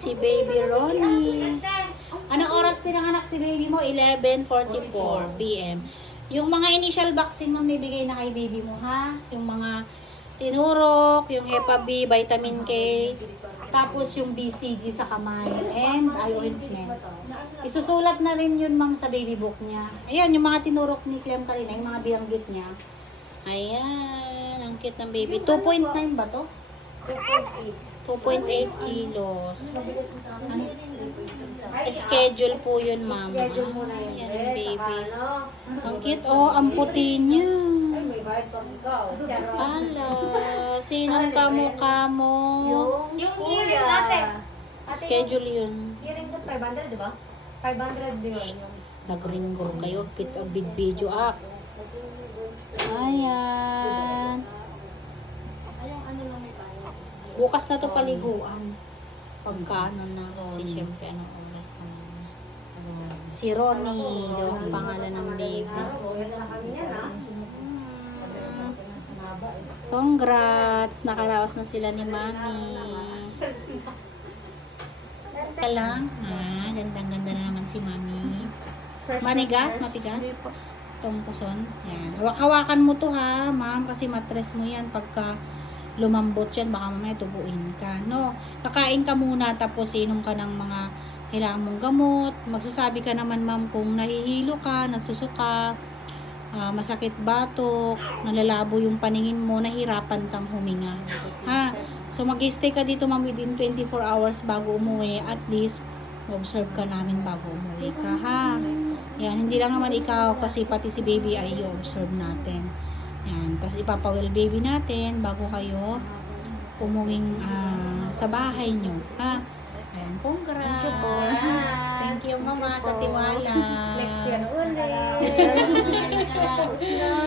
Si Baby Ronnie. Anong oras pinanganak si baby mo? 11:44 p.m. Yung mga initial vaccine mo nibigay na kay baby mo, ha? Yung mga tinurok, yung Hepa B, Vitamin K, tapos yung BCG sa kamay, and eye ointment. Isusulat na rin yun, ma'am, sa baby book niya. Ayan, yung mga tinurok ni Clem kanina, yung mga bilanggit niya. Ayan, ang cute ng baby. 2.9 ba to? 2.8 kilos. Schedule po yun, ma'am. Ayan yung baby. Ang cute, oh, ang puti niya. Ala, sinong kamo-kamo? Yung hearing ate. Schedule yun. Hearing ko 500, di ba? 500 yun. Nag-ringgor kayo, video up. Ayan. Ayong ano lang may tayo. Bukas na to paliguan. Pagkano na kasi syempre anong oras naman. Si Ronnie, daw ang pangalan ng baby. Congrats! Nakaraos na sila ni Mami. Ka lang. Gandang-ganda na naman si Mami. Manigas, matigas. Itong puson. Yan. Hawakan mo to, ha, ma'am, kasi matres mo yan pagka lumambot yan, baka mamaya tubuin ka. No, kakain ka muna, tapos inom ka ng mga kailangan mong gamot. Magsasabi ka naman, ma'am, kung nahihilo ka, nasusuka, masakit batok, nalalabo yung paningin mo, nahirapan kang huminga. Ha? So, mag-stay ka dito, ma'am, within 24 hours bago umuwi. At least, observe ka namin bago umuwi ka, ha? Yan, hindi lang naman ikaw, kasi pati si baby ay i-observe natin. Yan, tapos ipapawell baby natin bago kayo umuwing sa bahay nyo, ha? Ayan, congrats! Thank you, mama, sa tiwala. Next year ulit.